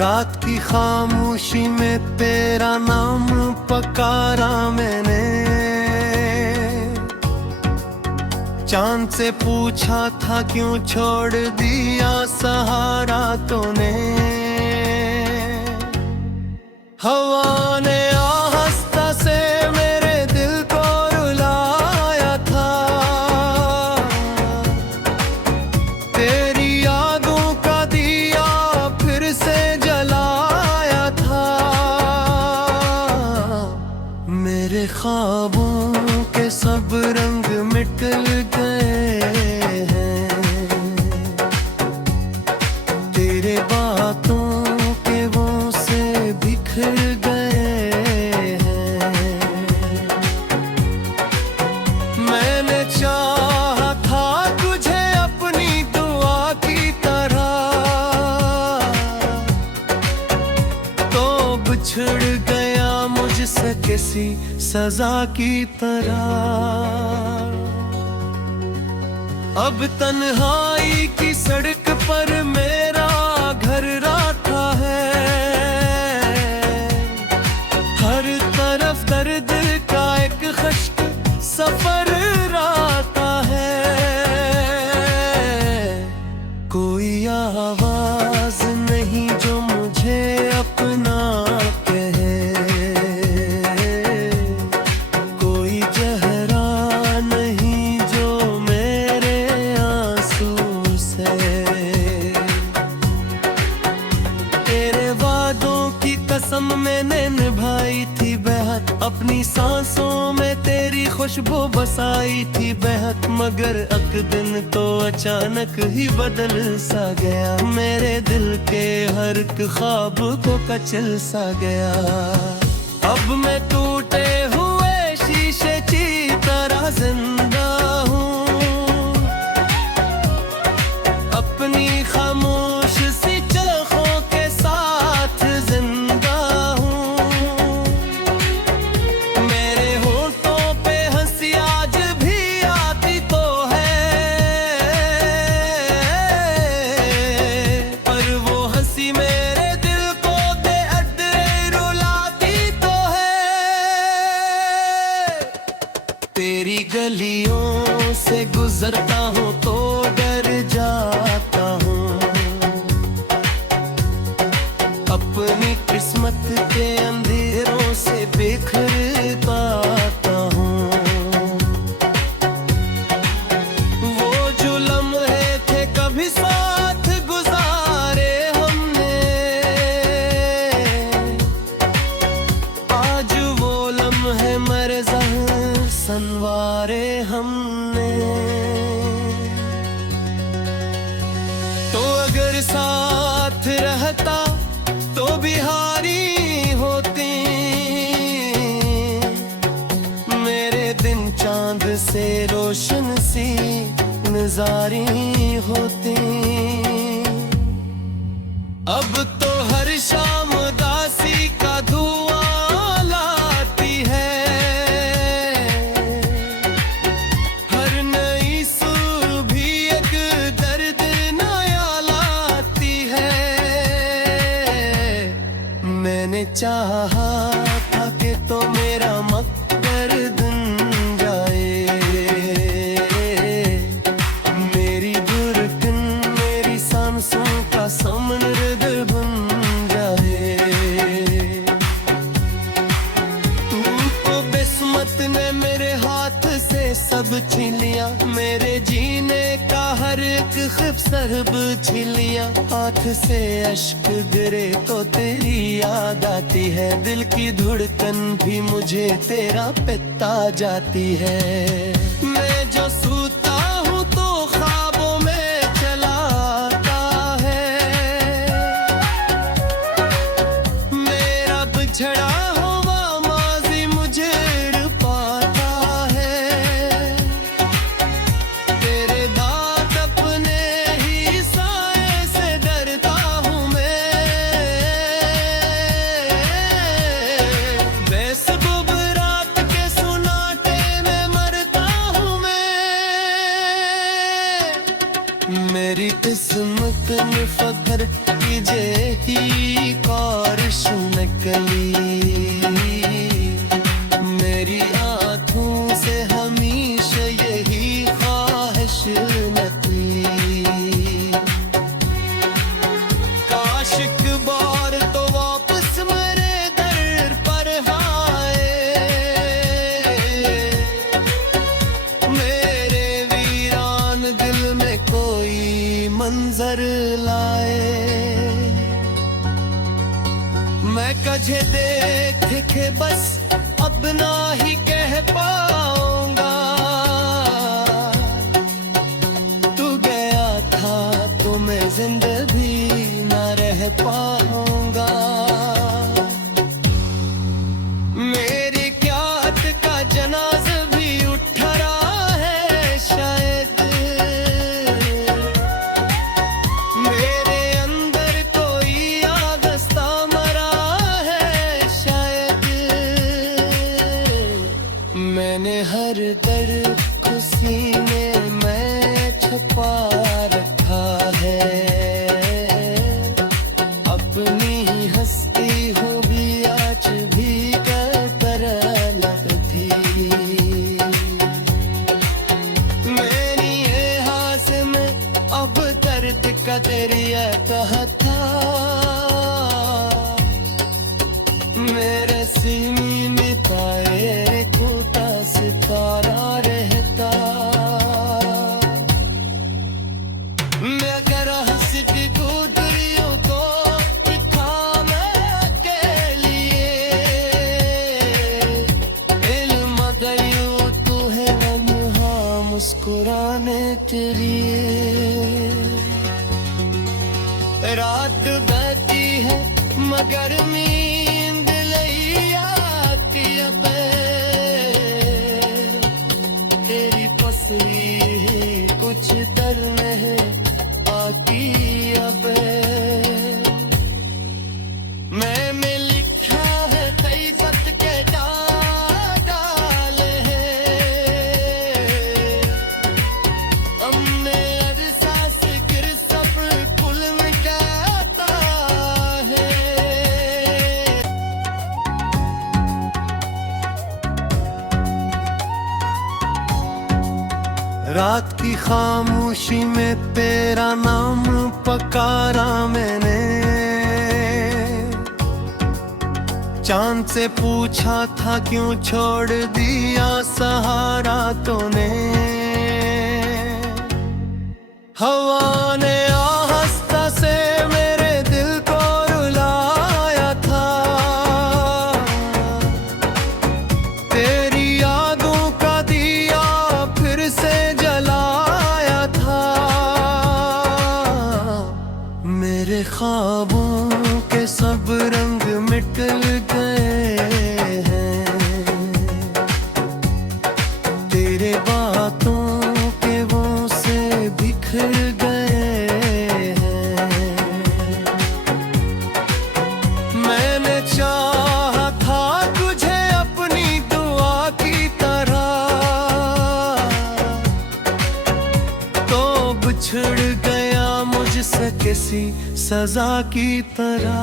रात की खामोशी में तेरा नाम पकारा मैंने, चांद से पूछा था क्यों छोड़ दिया सहारा तूने। हवा ने आहिस्ता से मेरे दिल को रुलाया था, तेरी यादों का दिया फिर से जलाया था। मेरे ख्वाबों के सब रंग मिट गए हैं, तेरे बातों के वो से बिखर गए हैं। मैंने चाहा था तुझे अपनी दुआ की तरह, तो बिछड़ गया मुझसे किसी सजा की तरह। अब तन्हाई की सड़क पर मेरा घर राता है, हर तरफ दर्द का एक खश्क सफर राता है। कोई आवाज नहीं जो मुझे अपना कहे, कोई चेहरा नहीं जो मेरे आंसू से। तेरे वादों की कसम मैंने निभाई थी बेहद, अपनी सांसों में तेरी खुशबू बसाई थी बेहद, मगर एक दिन तो अचानक ही बदल सा गया, मेरे दिल के हर एक ख्वाब को कचल सा गया। अब मैं टूटे हुए शीशे की तरह जिंदा हूँ, अपनी खामोश सी चलखों के साथ जिंदा हूँ। मेरे होठों पे हंसी आज भी आती तो है, पर वो हंसी मेरे दिल को बेहद रुलाती तो है। तेरी गलियों से गुजरता हूँ तो डर जाता हूँ, अपनी किस्मत के अंधेरों से बिखर पाता हूँ। वो जो लम्हे थे कभी साथ गुजारे हमने, आज वो लम्हे मरज़ा संवारे हमने। तो अगर साथ रहता तो बिहारी होती, मेरे दिन चांद से रोशन सी नजारी होती। अब तो हर शाम उदासी का धुआं लाती है, हर नई सुर भी एक दर्द नया लाती है। मैंने चाहा था कि तो मेरा मकदर बन जाए, मेरी धड़कन मेरी सांसों का समंदर बन जाए। तू किस्मत ने मेरे हाथ से सब छीन लिया, मेरे जीने का हर एक ख्वाब छीन लिया। हाथ से अश्क गिरे तो तेरी याद आती है, दिल की धड़कन भी मुझे तेरा पिता जाती है। मैं जो सूता हूँ तो ख्वाबों में चला आता है, मेरा बिछड़ा हुआ माज़ी मुझे पाता है। तेरे दांत अपने ही साए से डरता हूँ मैं, बेसबब रात के सुनाटे में मरता मेरी किस्मत में फख्र कीजे ही कारश निकली, मेरी आँखों से हमेशा यही ख्वाहिश निकली। काश एक बार तो वापस मेरे दर पर आए, मेरे वीरान दिल में कोई मंजर लाए। मैं कजे देख के बस अब ना ही कह पाऊंगा, तू गया था तो मैं जिंदगी ना रह पाऊंगा। मेरी क्यात का जनाज भी उठ रहा है शायद, मेरे अंदर कोई आगस्ता मरा है शायद। मैंने हर दर्द को सीने में छुपा रखा है, अपनी ही हस्ती हो भी आज भी कतर लगती। मेरी ये हाथ में अब दर्द का तेरी कहता, मेरे सीने में ताए कोता सितारा रहता। मैं अगर हंस के गुजरी हूँ तो दिखा मैं के लिए, इल्म गई तू है लम्हा मुस्कुराने के लिए। रात बहती है मगर नींद नहीं आती अब, तेरी पसली कुछ दर नहीं आती अब। मैंने लिखा है कई खत के डाले हैं, हमने अरसास गिर सब कुल मिटाता है। रात की खामोशी में तेरा नाम पकारा मैंने, चांद से पूछा था क्यों छोड़ दिया सहारा तूने। हवा ने आहिस्ता से मेरे दिल को रुलाया था, तेरी यादों का दिया फिर से जलाया था। मेरे ख्वाबों के सब रंग मिट गए हैं, तेरे बातों के वो से बिखर गए हैं। मैंने चाहा था तुझे अपनी दुआ की तरह, तो बिछड़ गया मुझसे किसी सजा की तरह।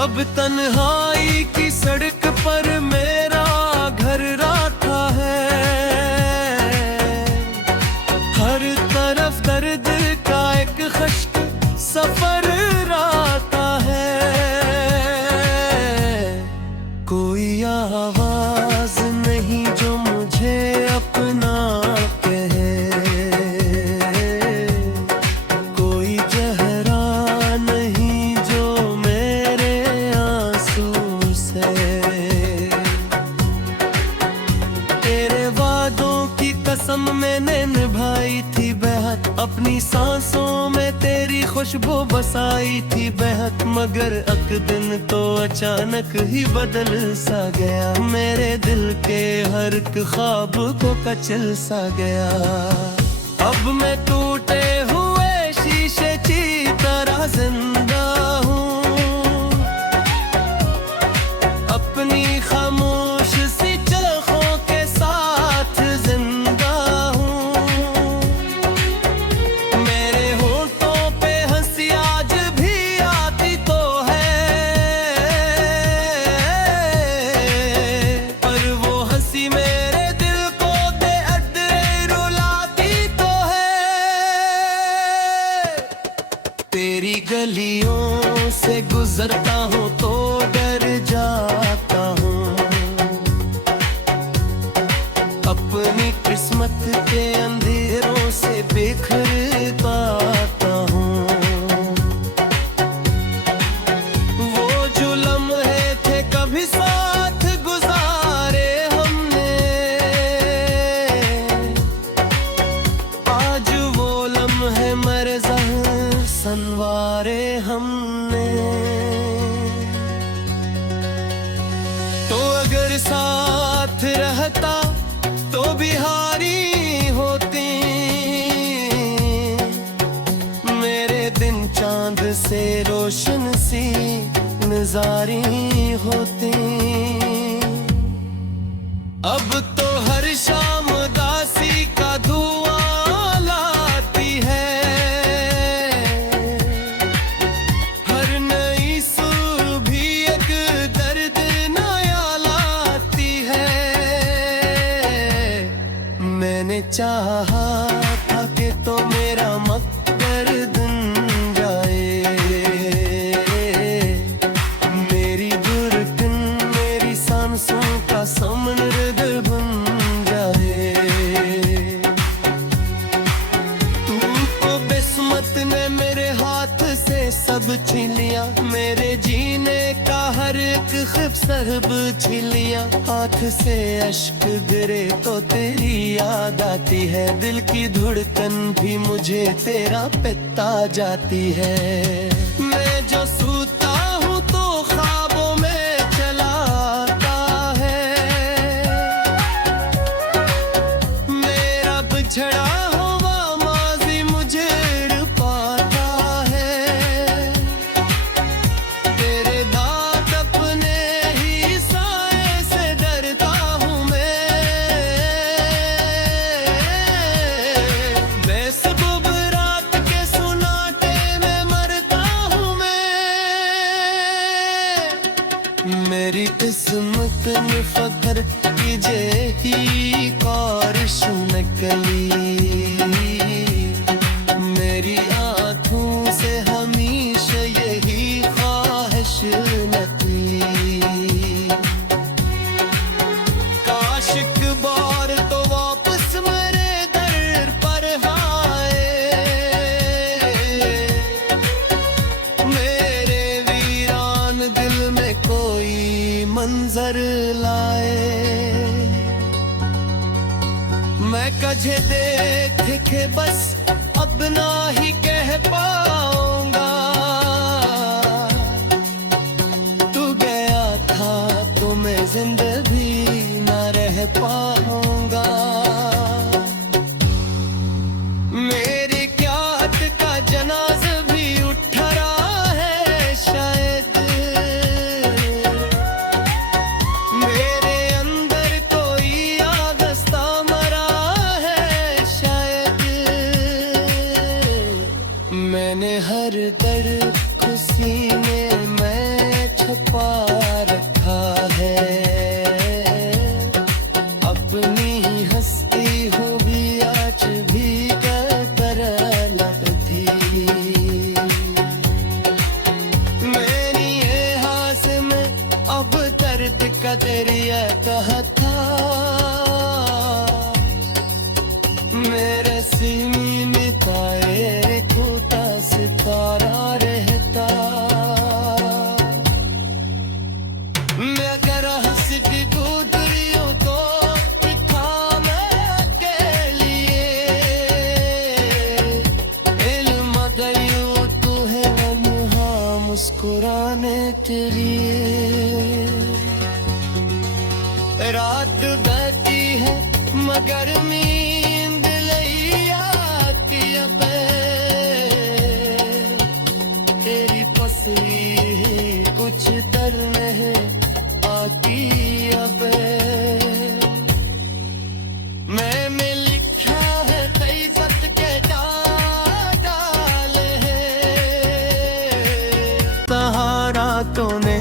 अब तन्हाई की सड़क पर मेरा घर राता है, हर तरफ दर्द का एक खश्क सफर राता है। कोई आवाज नहीं जो मुझे अपना कहे, कोई चेहरा नहीं जो मेरे आंसू से। तेरे वादों की कसम मैंने निभाई थी बेहद, अपनी सांसों में तेरी खुशबू बसाई थी बेहद, मगर एक दिन तो अचानक ही बदल सा गया, मेरे दिल के हर एक ख्वाब को कचल सा गया। अब मैं टूटे हुए शीशे की तरह जिंदा हूँ, अपनी खामोश सी चलखों के साथ जिंदा हूँ। गलियों से गुजरता हूँ तो डर जाता हूँ, अपनी किस्मत के अंधेरों से बिखर पाता हूँ। वो जो लम्हे थे कभी साथ गुजारे हमने, आज वो लम्हे मरज़ा संवारे हमने। तो अगर साथ रहता तो बिहारी होती, मेरे दिन चांद से रोशन सी नजारी होती। अब तो हर शाम दासी का धुआं लाती है, हर नई सुर भी एक दर्द नया लाती है। मैंने चाहा था कि तो मेरा मकबर बन जाए, मेरी धड़कन मेरी सांसों का समंदर बन जाए। तुमको बिस्मत ने मेरे हाथ से सब छीन लिया, मेरे जीने का हर एक ख्वाब सब छीन लिया। हाथ से अश्क गिरे तो तेरी याद आती है, दिल की धड़कन भी मुझे तेरा पिता जाती है। मैं जो सूता हूँ तो ख्वाबों में चला आता है, मेरा बिछड़ा हुआ माज़ी मुझे पाता है। तेरे दांत अपने ही साए से डरता हूँ मैं, बेसबब रात के सुनाटे में मरता हूँ मैं। मेरी किस्मत में फख्र कीजे ही कारश निकली, मेरी आँखों से हमेशा यही ख्वाहिश निकली। काश एक बार तो वापस मेरे दर पर आए, मेरे वीरान दिल में कोई मंजर लाए। मैं कझे देख के बस अब ना ही कह पाऊंगा, तू गया था तो मैं जिंदगी ना रह पाऊंगा। मेरी क्यात का जनाज भी उठ रहा है शायद, मेरे अंदर कोई आगस्ता मरा है शायद। मैंने हर दर्द को सीने में छुपा रखा है, अपनी ही हंसती हो भी आज भी कतर लगती। मेरी ये हाथ में अब दर्द का दरिया कहता, मेरे सीने में ताए खोता सितारा रहता। मैं अगर हंसती गुजरी हूँ तो था मैं के लिए, इल्म गयूं तू है लम्हा मुस्कुराने के लिए। रात बहती है मगर नींद नहीं आती अब, तेरी पसली कुछ तर नहीं आती अब। मैंने लिखा है कई इज्जत के डाल है, सहारा तूने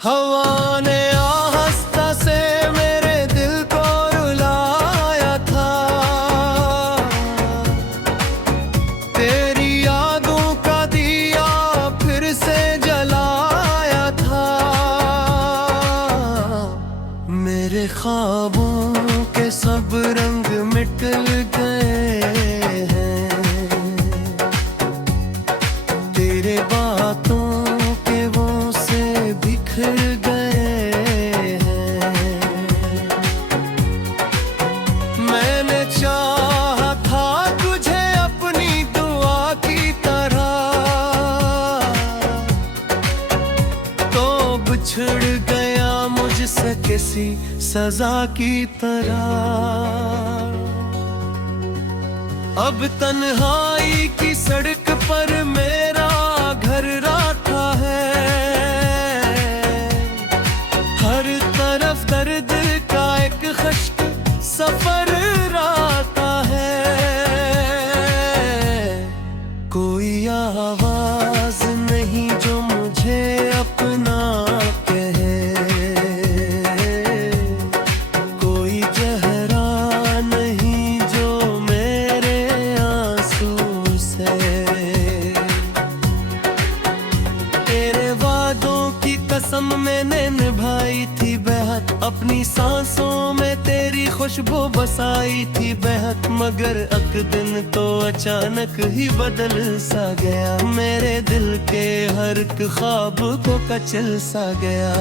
हवा ख्वाबों के सब रंग मिट गए हैं, तेरे बातों के वो से बिखर गए हैं। मैंने चाहा था तुझे अपनी दुआ की तरह, तो बिछड़ गया मुझसे किसी सजा की तरह। अब तन्हाई की सड़क पर मेरा घर राता है, हर तरफ दर्द का एक खश्क सफर राता है। कोई आवाज नहीं जो मुझे अपना कहे, कोई चेहरा नहीं जो मेरे आंसू से। तेरे वादों की कसम मैंने निभाई थी बेहद, अपनी सांसों में तेरी खुशबू बसाई थी बेहद, मगर एक दिन तो अचानक ही बदल सा गया, मेरे दिल के हर एक ख्वाब को कचल सा गया।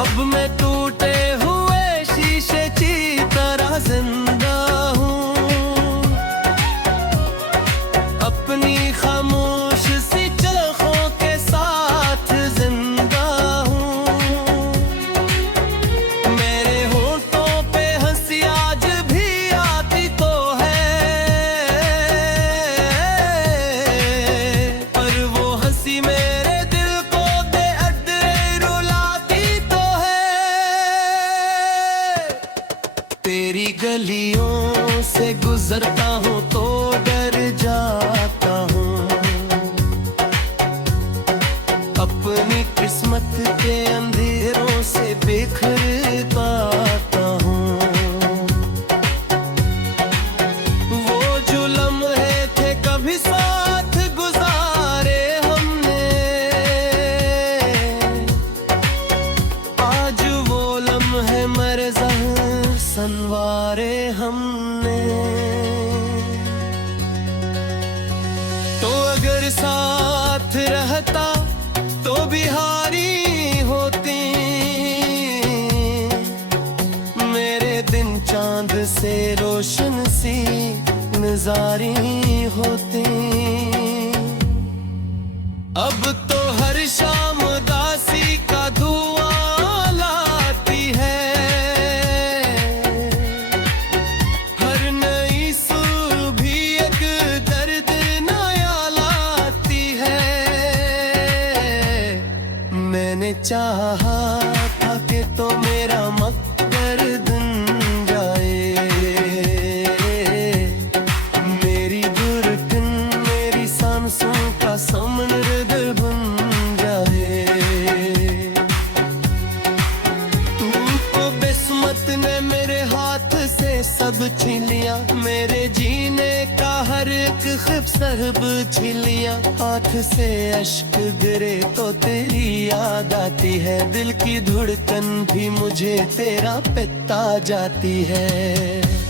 अब मैं टूटे हुए शीशे की तरह जिंदा हूँ, अपनी खामोश सी चलखों के साथ जिंदा हूँ। मेरे होठों पे हंसी आज भी आती तो है, पर वो हंसी मेरे दिल को बेअदरे रुलाती तो है। तेरी गलियों से गुजरता हूँ तो डर जाता हूँ, अपनी किस्मत के अंधेरों से बिखर पाता हूँ। वो जो लम्हे थे कभी साथ गुजारे हमने, आज वो लम्हे मरज़ा संवारे हमने। तो अगर साथ रहता तो बिहारी होती, मेरे दिन चांद से रोशन सी नजारी होती। अब तो हर शाम दासी का धुआं लाती है, हर नई सुर भी एक दर्द नया लाती है। मैंने चाहा था कि तो मेरा मकबर धुन जाए, मेरी धड़कन मेरी सांसों का समंदर बन जाए। तू तो किस्मत ने मेरे हाथ से सब छीन लिया, मेरे जीने का हर एक ख्वाब छीन लिया। हाथ से अश्क गिरे तो तेरी याद आती है, दिल की धड़कन भी मुझे तेरा पिता जाती है।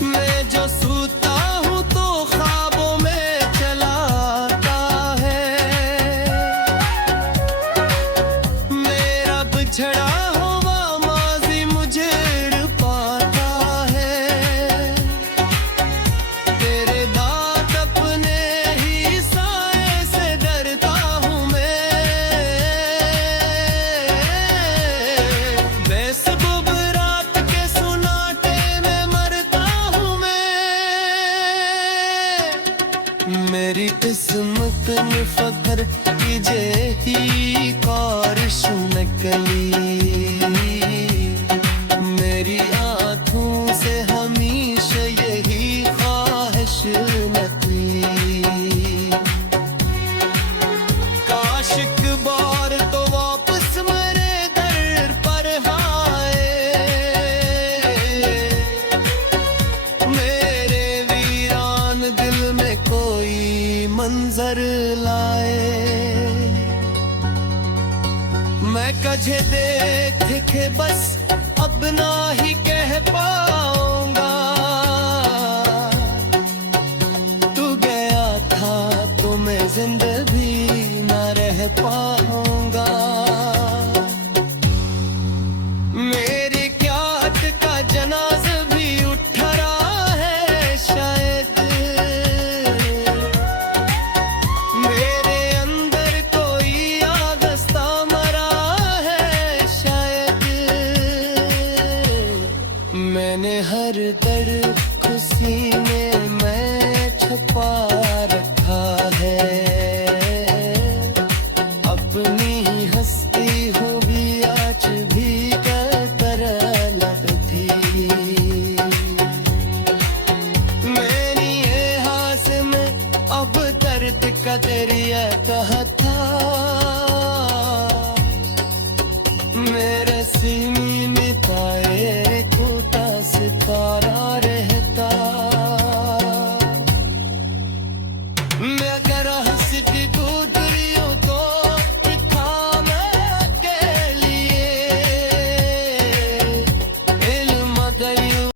मैं जो सूता हूँ तो ख्वाबों में चला आता है, मेरा बिछड़ा हुआ माज़ी मुझे पाता है। तेरे दांत अपने ही साए से डरता हूँ मैं, बेसबब रात के सुनाटे में मरता हूँ मैं। मेरी किस्मत में फख्र कीजे ही कारश निकली, मेरी आँखों से हमेशा यही ख्वाहिश नकली। काश एक बार तो वापस मेरे दर पर आए, मेरे वीरान दिल में कोई मंजर लाए। मैं कझे देख के बस अब ना ही कह पा मैंने हर दर्द खुशी में मैं छुपा रखा है, अपनी ही हस्ती हो भी आज भी कतर लगती। मेरी ये हास में अब दर्द का दरिया कहता, मेरे सीने में ताए खोता सितारा